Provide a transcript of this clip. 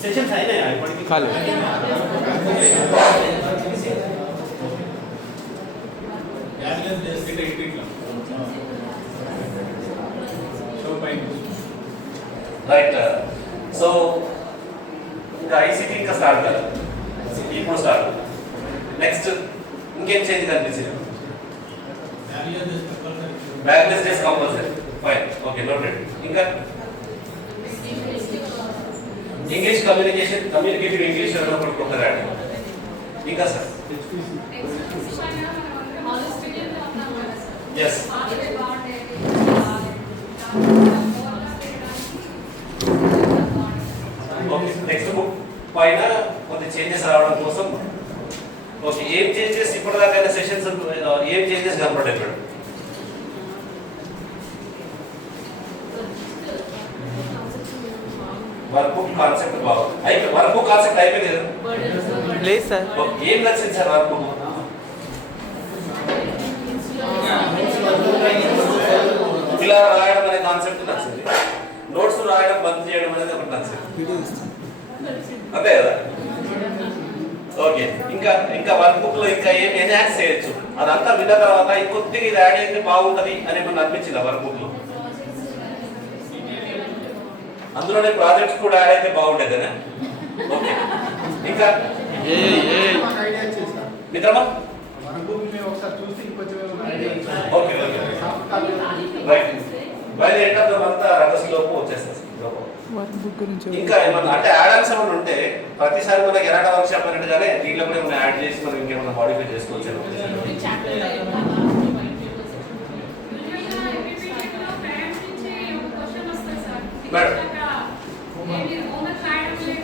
sessions है ना खाली రైట్ సో ఇంకా ఐసీటీ ఇంకా స్టార్ట్ కదా ఇప్పుడు స్టార్ట్ నెక్స్ట్ ఇంకేం చేంజ్ కనిపించింది bagless days compulsory fine okay noted ఇంకా ఇంగ్లీష్ కమ్యూనికేటివ్ ఇంగ్లీష్ అన్నప్పుడు కొత్తగా ఇంకా sir yes okay next book పైన కొంత చేంజెస్ రావడం కోసం ఓకే ఏం చేంజెస్ ఇప్పటిదాకా సెషన్స్ ఏం చేంజెస్ కనపడ్డాయి ఇప్పుడు వర్క్ బుక్ కాన్సెప్ట్ బాగుంది అయిపోయి వర్క్ బుక్ కాన్సెప్ట్ అయిపోయింది కదా లేదు సార్ ఏం నచ్చింది సార్ వర్క్ బుక్ ఇలా రాయడం అనే కాన్సెప్ట్ నచ్చింది నోట్స్ రాయడం బంద్ చేయడం అనేది ఒకటి నచ్చింది అంతే కదా ఓకే ఇంకా ఇంకా వర్క్ బుక్ లో ఇంకా ఏం ఎన్హాన్స్ చేయొచ్చు అదంతా విన్న తర్వాత ఇంకొద్దిగా ఇది యాడ్ అయితే బాగుంటది అని మనకు అనిపించింది వర్క్ బుక్ లో అందులోనే ప్రాజెక్ట్స్ కూడా యాడ్ అయితే బాగుండేదేనా ఓకే ఇంకా మిత్రమా okay okay right by the end of the month August లోపు వచ్చేస్తుంది ఇంకా ఏమన్నా అంటే యాడ్-ఆన్స్ ఏమైనా ఉంటే ప్రతిసారి మనకి ఎరాటా వర్క్ షాప్ అన్నట్టుగానే దీంట్లో కూడా ఏమైనా యాడ్ చేసి మనం ఇంకేమైనా మోడిఫై చేసుకోవచ్చు మేడం